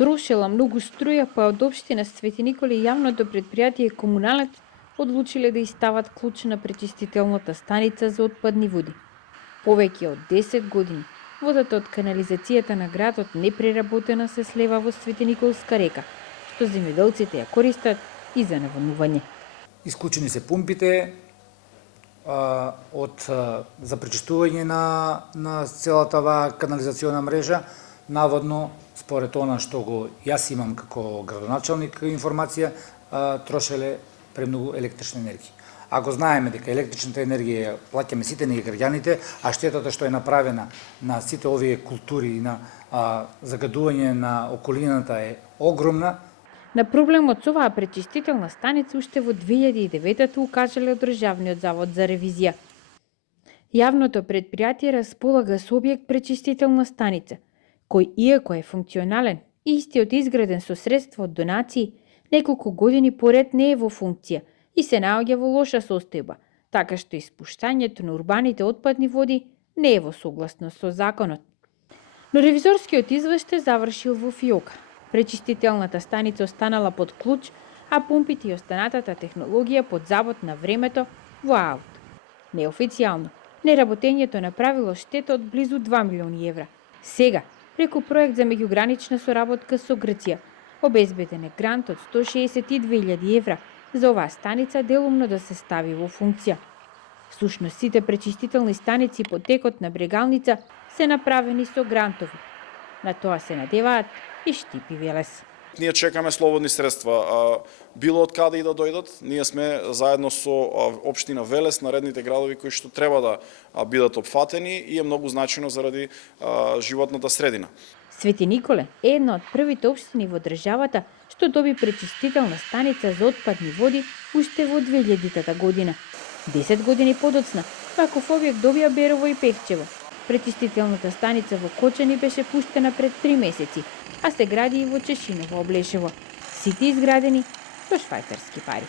трошела многу струја, па од општина Свети Николе и јавното предпријатие Комуналец одлучиле да истават клуч на пречистителната станица за отпадни води. Повеќе од 10 години водата од канализацијата на градот непреработена се слева во Свети Николска река, што земјоделците ја користат и за наводнување. Исклучени се пумпите за пречистување на целата канализациона мрежа. Наводно, според она што го јас имам како градоначалник информација, трошеле премногу електрична енергија. Ако знаеме дека електричната енергија плаќаме сите ние граѓаните, а штетата што е направена на сите овие култури и на загадување на околината е огромна. На проблемот со оваа пречистителна станица уште во 2009 укажале од Државниот завод за ревизија. Јавното предпријатие располага со објект пречистителна станица, кој иако е функционален и истиот изграден со средства од донации, неколку години поред не е во функција и се наоѓа во лоша состојба, така што испуштањето на урбаните отпадни води не е во согласност со законот. Но ревизорскиот извештај завршил во фиока. Пречистителната станица останала под клуч, а пумпите и останатата технологија под завод на времето во аут. Неофицијално, неработењето направило штета од близу 2 милиони евра. Сега, преку проект за меѓугранична соработка со Грција, обезбеден е грант од 162.000 евра за оваа станица делумно да се стави во функција. Всушност, сите пречистителни станици по текот на Брегалница се направени со грантови. На тоа се надеваат и Штипи Велес. Ние чекаме слободни средства, било од каде и да дојдат. Ние сме заедно со општина Велес, наредните градови кои што треба да бидат опфатени и е многу значено заради животната средина. Свети Николе е една од првите општини во државата што доби пречистителна станица за отпадни води уште во 2000 година. 10 години подоцна, ваков објект добија Берово и Пехчево. Пречистителната станица во Кочани беше пуштена пред 3 месеци, а се гради и во Чешиново, Облешево. Сите изградени со швајцарски пари.